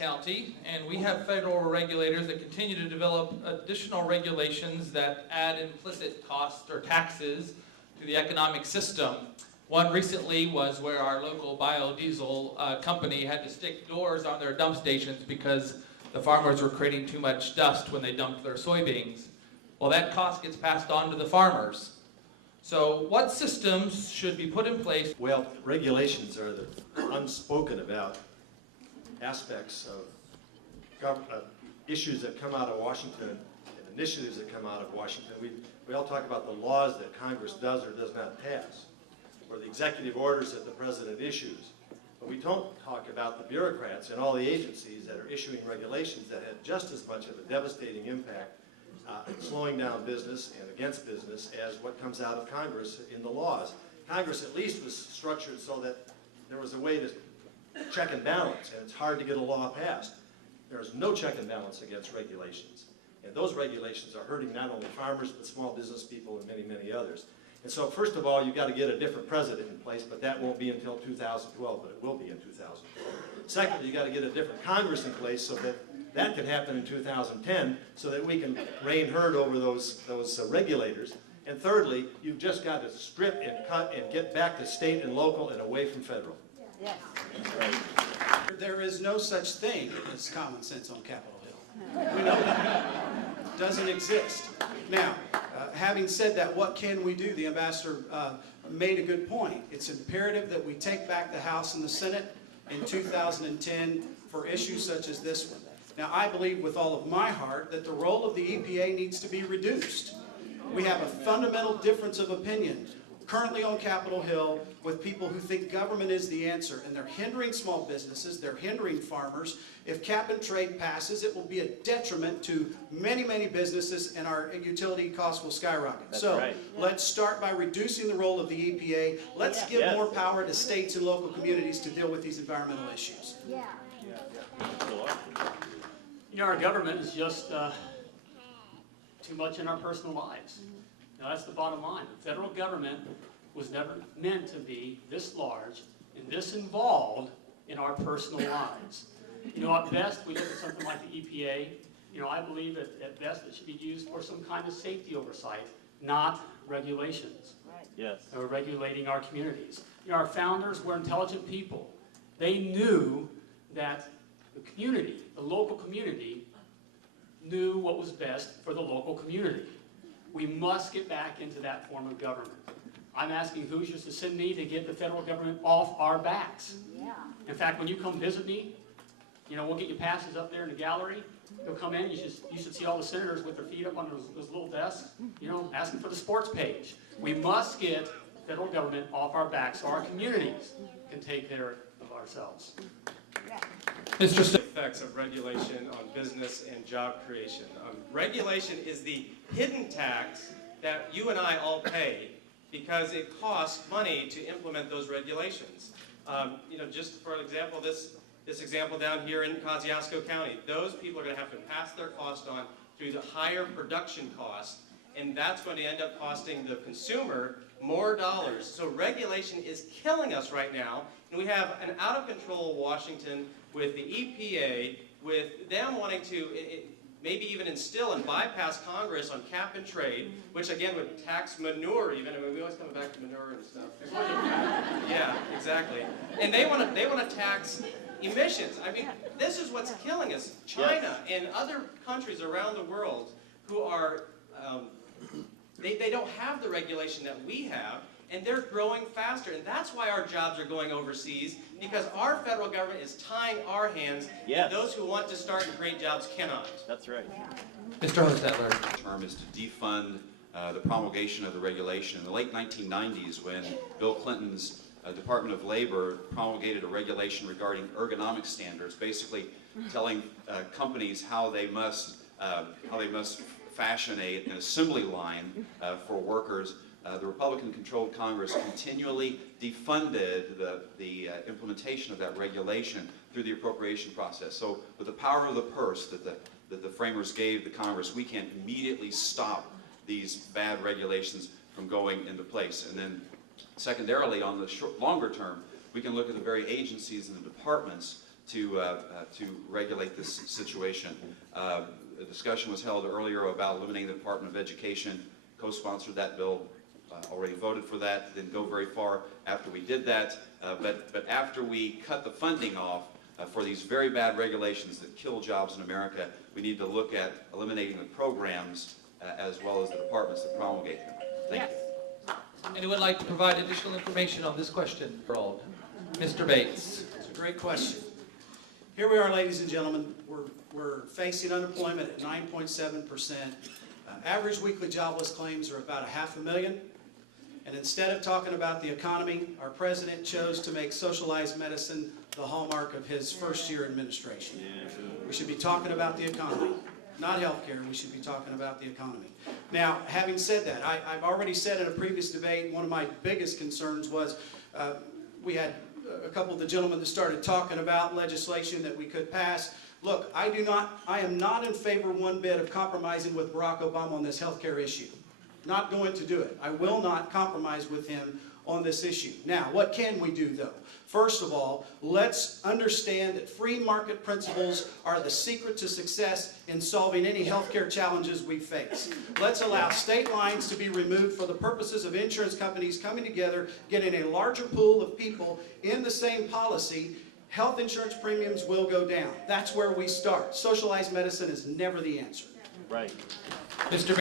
county, and we have federal regulators that continue to develop additional regulations that add implicit costs or taxes to the economic system. One recently was where our local biodiesel company had to stick doors on their dump stations because the farmers were creating too much dust when they dumped their soybeans. Well, that cost gets passed on to the farmers. So what systems should be put in place? Well, regulations are the unspoken about aspects of issues that come out of Washington and initiatives that come out of Washington. We all talk about the laws that Congress does or does not pass, or the executive orders that the president issues. But we don't talk about the bureaucrats and all the agencies that are issuing regulations that have just as much of a devastating impact slowing down business and against business as what comes out of Congress in the laws. Congress at least was structured so that there was a way to check and balance, and it's hard to get a law passed. There's no check and balance against regulations. And those regulations are hurting not only farmers, but small business people and many, many others. And so first of all, you've got to get a different president in place, but that won't be until 2012, but it will be in 2012. Secondly, you've got to get a different Congress in place so that can happen in 2010 so that we can rein herd over those regulators. And thirdly, you've just got to strip and cut and get back to state and local and away from federal. Yes. Right. There is no such thing as common sense on Capitol Hill. We know that. It doesn't exist. Now, having said that, what can we do? The ambassador made a good point. It's imperative that we take back the House and the Senate in 2010 for issues such as this one. Now, I believe with all of my heart that the role of the EPA needs to be reduced. We have a fundamental difference of opinion currently on Capitol Hill with people who think government is the answer, and they're hindering small businesses, they're hindering farmers. If cap and trade passes, it will be a detriment to many, many businesses, and our utility costs will skyrocket. That's so right. Let's start by reducing the role of the EPA. Let's give more power to states and local communities to deal with these environmental issues. Yeah. You know, our government is just too much in our personal lives. You know, that's the bottom line. The federal government was never meant to be this large and this involved in our personal lives. You know, at best, we look at something like the EPA. You know, I believe that at best it should be used for some kind of safety oversight, not regulations. Right. Yes. Or regulating our communities. You know, our founders were intelligent people. They knew that the community, the local community, knew what was best for the local community. We must get back into that form of government. I'm asking Hoosiers to send me to get the federal government off our backs. Yeah. In fact, when you come visit me, you know, we'll get you passes up there in the gallery. You'll come in, you should see all the senators with their feet up on those little desks, you know, asking for the sports page. We must get federal government off our backs so our communities can take care of ourselves. Mr. Effects of regulation on business and job creation. Regulation is the hidden tax that you and I all pay because it costs money to implement those regulations. You know, just for example, this example down here in Kosciuszko County, those people are going to have to pass their cost on through the higher production cost, and that's going to end up costing the consumer more dollars. So regulation is killing us right now, and we have an out-of-control Washington with the EPA, with them wanting to maybe even instill and bypass Congress on cap and trade, which again would tax manure even. I mean, we always come back to manure and stuff. Yeah, exactly. And they want to tax emissions. I mean, this is what's killing us. China and other countries around the world who are, they don't have the regulation that we have, and they're growing faster. And that's why our jobs are going overseas, because our federal government is tying our hands, and those who want to start and create jobs cannot. That's right. Mr. Hostetler. The term is to defund the promulgation of the regulation. In the late 1990s, when Bill Clinton's Department of Labor promulgated a regulation regarding ergonomic standards, basically telling companies how they must fashion an assembly line for workers. The Republican-controlled Congress continually defunded the implementation of that regulation through the appropriation process. So with the power of the purse that the framers gave the Congress, we can immediately stop these bad regulations from going into place. And then secondarily, on the longer term, we can look at the very agencies and the departments to regulate this situation. A discussion was held earlier about eliminating the Department of Education. Co-sponsored that bill, already voted for that, didn't go very far after we did that. But after we cut the funding off for these very bad regulations that kill jobs in America, we need to look at eliminating the programs as well as the departments that promulgate them. Thank you. Anyone like to provide additional information on this question? Mr. Bates. It's a great question. Here we are, ladies and gentlemen. We're facing unemployment at 9.7%. Average weekly jobless claims are about 500,000. And instead of talking about the economy, our president chose to make socialized medicine the hallmark of his first-year administration. We should be talking about the economy, not health care. We should be talking about the economy. Now, having said that, I've already said in a previous debate, one of my biggest concerns was we had a couple of the gentlemen that started talking about legislation that we could pass. Look, I am not in favor one bit of compromising with Barack Obama on this health care issue. Not going to do it. I will not compromise with him on this issue. Now, what can we do, though? First of all, let's understand that free market principles are the secret to success in solving any healthcare challenges we face. Let's allow state lines to be removed for the purposes of insurance companies coming together, getting a larger pool of people in the same policy. Health insurance premiums will go down. That's where we start. Socialized medicine is never the answer. Right. Mr.